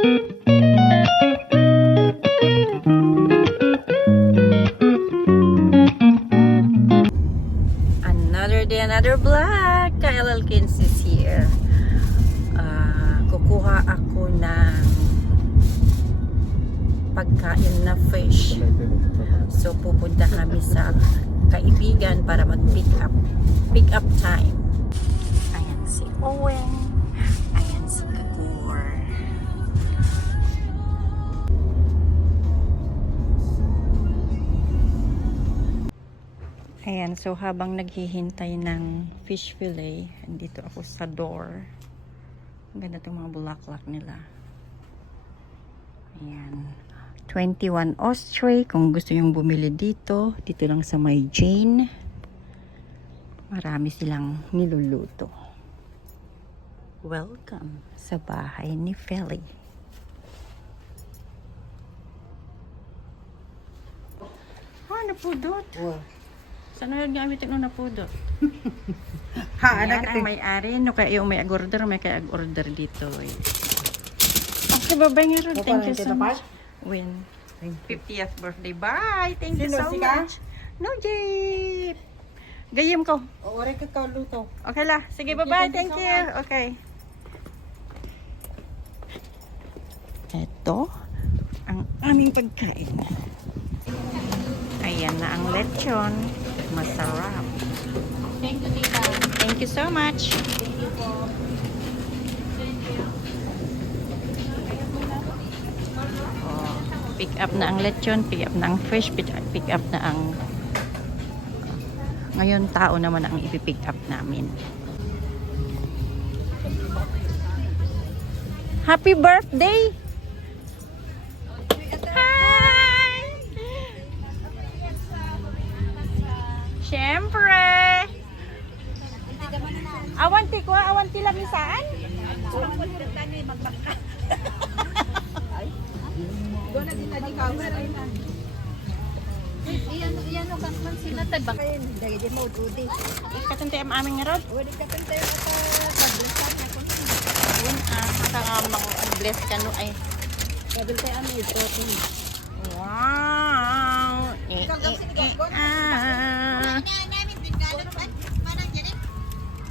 Another day, another vlog. Kyle Elkins is here. Kukuha ako ng pagkain na fish. So pupunta kami sa kaibigan para mag-pick up time. Ayan si Owen. Ayan si Kagur. Ayan, so habang naghihintay ng fish fillet, andito ako sa door. Ang ganda itong mga bulaklak nila. Ayan. 21 Osprey. Kung gusto yung bumili dito, dito lang sa may Jane. Marami silang niluluto. Welcome sa bahay ni Feli. Napudot. Wow. Saan na gamit yung napudot? Ha, Ayan, anak ang may-ari. No, kaya yung may ag-order, may kaya ag-order dito. Eh. Okay, bye-bye nga ron. Thank you so much. Win. 50th birthday. Bye! Thank you so much. No, Jeep! Gayim ko. Ore ka luto. Okay la. Sige, bye-bye. Thank you. Okay. Ito ang aming pagkain. Ayan na ang lechon. Masarap. Thank you, tita. Thank you so much. Thank you po. Oh, pick up na ang lechon, pick up na ang fish, pick up na ang ngayon tao naman ang ipipick up namin. Happy birthday! Hi! Siyempre! Awanti ko, awanti lang saan? Iyan o kakman sila tayo. Dagi mo tudi. Ikatante ang aming rod. Wala ka pantay pagbusan na kun. Makangamang bless ka no ay. Pagbusan ang ito. Wow!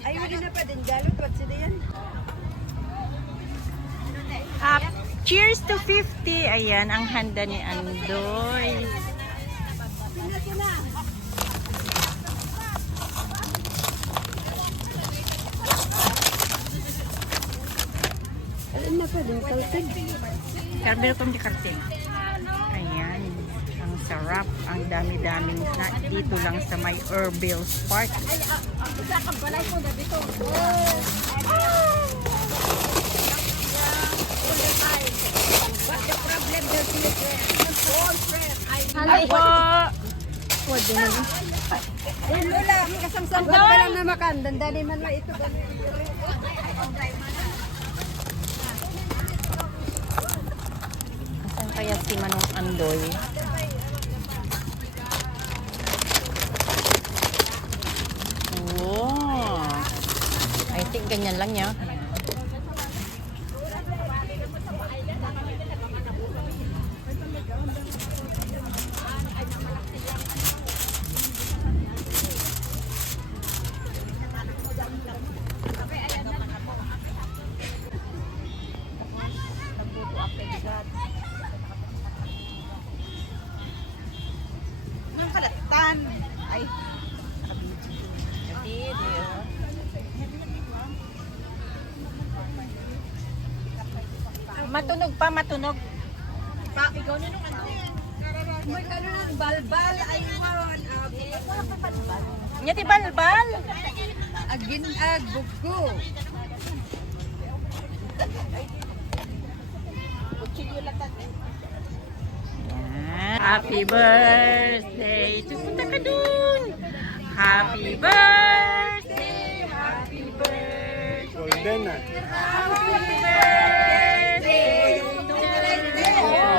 Ay wala na pa din galot wat sila yan. Cheers to 50! Ayan, ang handa ni Andoy. Alin na pa din kaltig. Karbel kong di karting. Ayan, ang sarap. Ang dami-daming snack dito lang sa may Herbals Park. Hello po! Pwede na. Wala, kasamsam pa lang na makan. Dandani man lang ito. Asan kaya si Manong Andoy? Wow! I think ganyan lang niya. Nang kalatan. Ay. Matunog pa, matunog. Pa, ikaw na nung ano yan. May kanon balbal ay won. Nyati balbal. Agin buko. Happy birthday to Punta ka dun. Happy birthday, happy birthday. Golden na. Happy birthday to you.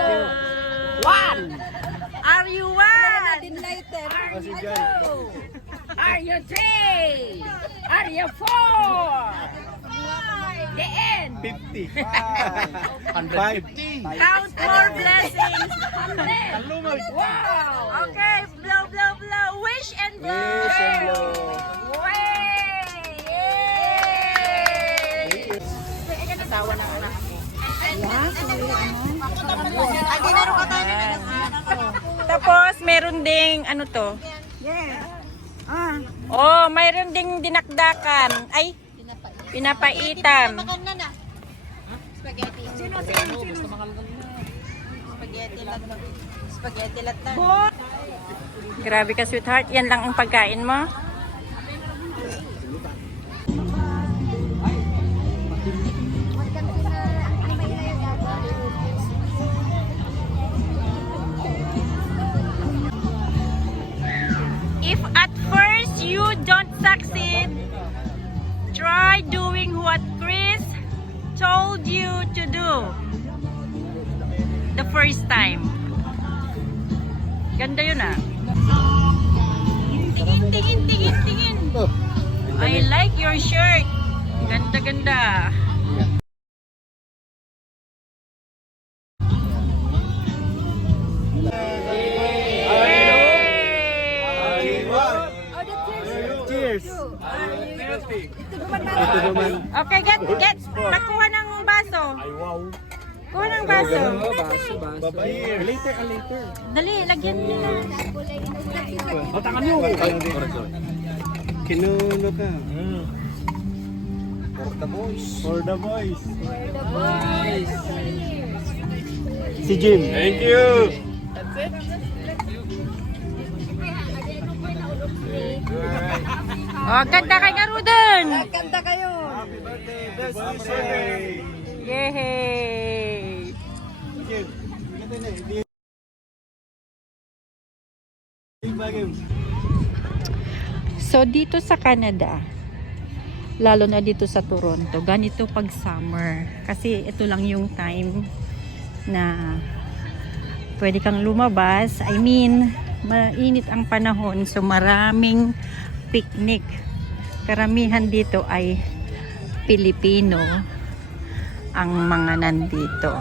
One. Are you one? Are you three? Are you four? The end. 50. 150. Count more blessings. Wow! Okay, blow, blow, blow. Wish and blow. Wish and blow. Asawa ng anak ko. Tapos, meron ding, ano to? Oh, mayroon ding dinakdakan. Ay, pinapaitan. Grabe ka, sweetheart. Yan lang ang pagkain mo? If at first you don't succeed, try doing what Chris told you to do the first time. Ganda yun ah. Tingin, tingin, tingin, tingin. I like your shirt. Ganda, ganda. Cheers! Ito naman. Okay, get. Pakuha ng baso. Ay, wow. Kuha ng baso. Cheers! Later, later. Dali, lagyan nila. Tangan nyo! Kinuno ka. For the boys. For the boys. Si Jim. Thank you! Oh, ganda kay Garuden. Ganda kayo. Happy birthday! Best birthday! Yay! Jim, ganda na. So dito sa Canada, lalo na dito sa Toronto, ganito pag summer. Kasi ito lang yung time na pwede kang lumabas. I mean, mainit ang panahon, so maraming picnic. Karamihan dito ay Pilipino ang mga nandito.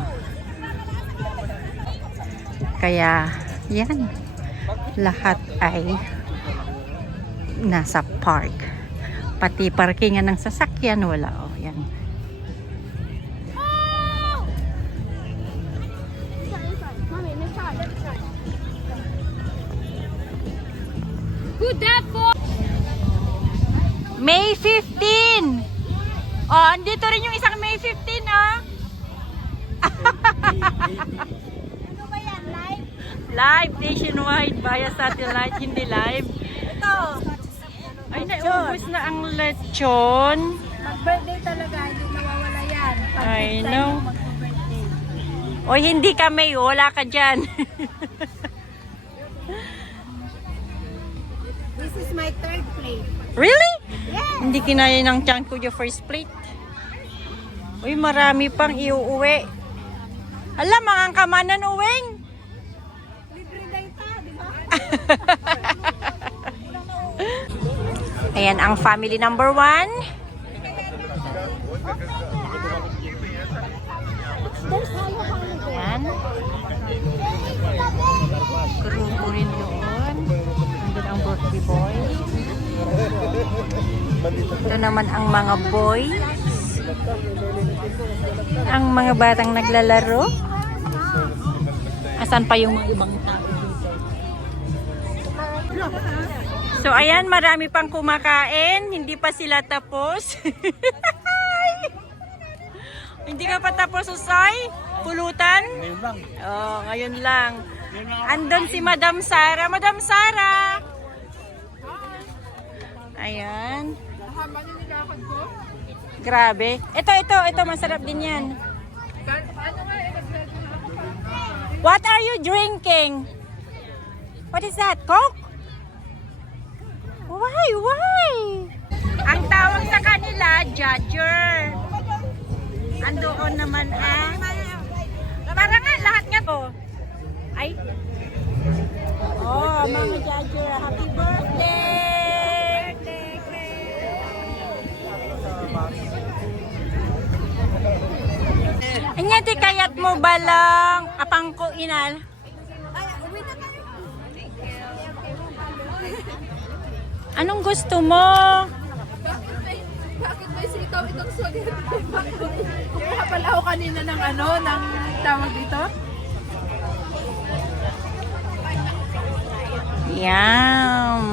Kaya, yan. Lahat ay nasa park. Pati parkingan ng sasakyan, wala. Oh, yan. Good that for May 15! Oh, andito rin yung isang May 15, oh. Ano ba yan? Live? Live, nationwide, via satellite, hindi live. Ito. Ay, naubos na ang lechon. Mag-birthday talaga, hindi nawawala yan. Pag I big time know. mo mag-birthday. O, hindi kami, wala ka dyan. This is my third plate. Really? Yes. Hindi kinaya ng tiyan ko yung first plate. Uy, marami pang iuuwi. Alam, mga kamanan uwing. Libre na ito, di ba? Ayan ang family number 1. Ayan. Grupo rin doon. Nandun ang birthday boy. Ito naman ang mga boys. Ang mga batang naglalaro. Asan pa yung mga ibang tao dito? So ayan, marami pang kumakain. Hindi pa sila tapos. Hindi ka pa tapos, Usay? Pulutan? Ngayon lang. Oh, ngayon lang. Andun si Madam Sara. Madam Sara! Ayan. Grabe. Ito, masarap din yan. What are you drinking? What is that? Coke? Why? Ang tawag sa kanila, judger. Andoon naman ang... Para nga, lahat nga po. Ay. Oh, mga judger, happy birthday! mo balang apang ko inal. Anong gusto mo? Bakit may sitaw itong spaghetti? Kumuha pala ako kanina ng ano, ng tawag dito? Yum!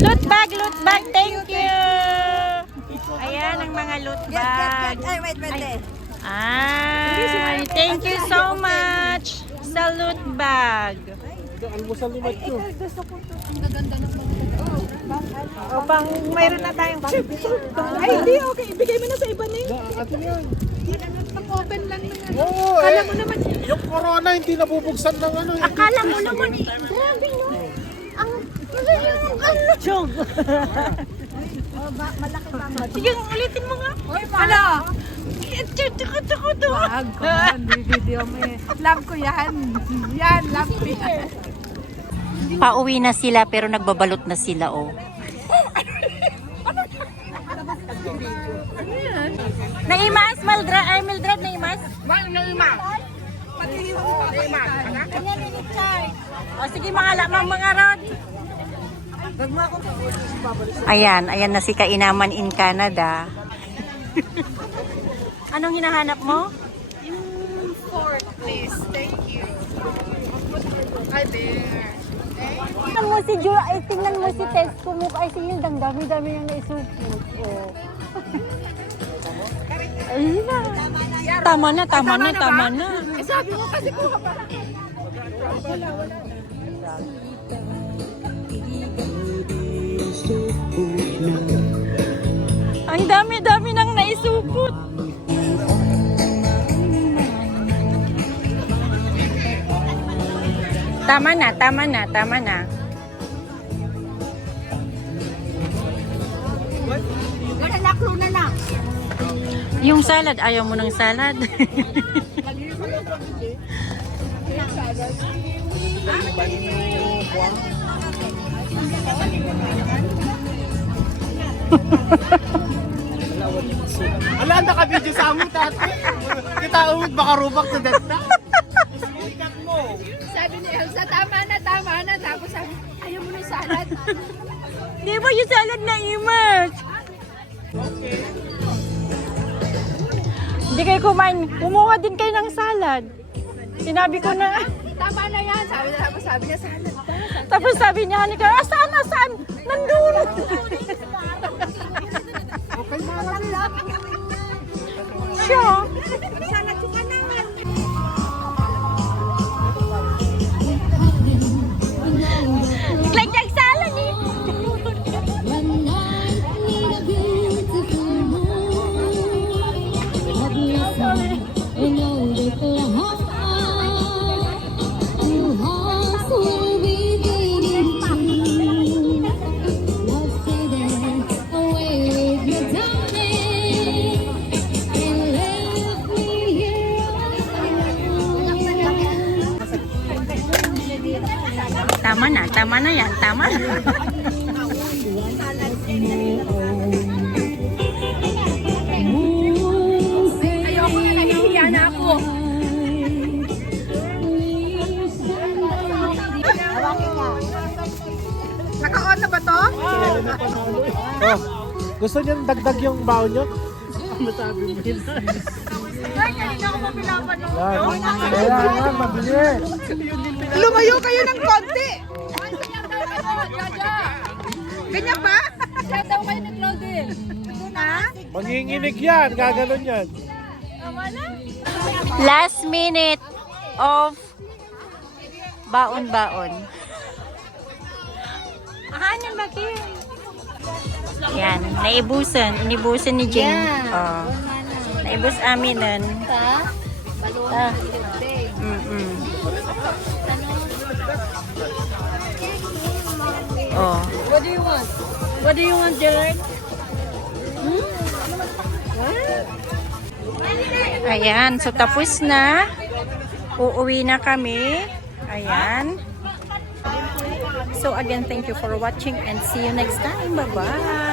Loot bag, thank you! Ayan ang mga loot bag. Ay, wait. Ay, thank you so much sa loot bag. Almusal ni Matthew. O, pang mayroon na tayong chip. Ay, hindi, okay. Ibigay mo na sa iba na yun. Atin yan. Pang-open lang na yan. Oo, Kala mo naman, yung corona hindi nabubuksan ng ano eh. Akala mo naman eh. Grabe no. Ang ano? Chog. malaki pa mo. Sige, ulitin mo nga. Ano? Tsaka to. Wag, come on, video mo eh. Love ko yan. Yan, love ko yan. Pauwi na sila pero nagbabalot na sila oh. Naimas, Mildred, naimas? O sige mga lamang mga rod. Ayan na si Kainaman in Canada. Anong hinahanap mo? Yung fork, please. Thank you. Hi there. Tingnan mo si Jura, ay tingnan mo si Tess kumuk ay si Hildang dami-dami yung naisupot. Oh. Ayun na. Tama na. Eh, sabi mo kasi kuha pa. Ang dami-dami nang naisupot. Tama na. Naklo na lang. Yung salad, ayaw mo ng salad? Ala, naka-video sa among tatay. Kita umit baka rubak sa data. Ikat mo. Sabi ni Elsa, tama na. Tapos sabi, ayaw mo ng salad. Di ba yung salad na image? Hindi kayo kumain. Kumuha din kayo ng salad. Sinabi ko na. Tama na yan. Sabi niya, salad. Tapos sabi niya, Hanika, saan? Nandun. Okay, mga Siya. Salad yung kanaman. Like yung salad eh. Tama na yan. Ayoko na, nahihiya na ako. Naka-on na ba to? Oh, gusto niyo dagdag yung baon niyo? Ano sabi mo yun? Ay, kanina ako mapilapanood. Kaya nga, mabili. Lumayo kayo ng konti. Ganyan ba? Siya daw kayo ng Claudine. Ha? Manginginig yan, gaganon yan. Last minute of baon-baon. Ahanan ba kayo? Yan, inibusan ni Jing. Oh. Naibus amin nun. Oh. What do you want, Jared? Ayan, so tapos na. Uuwi na kami. Ayan. So again, thank you for watching and see you next time. Bye-bye.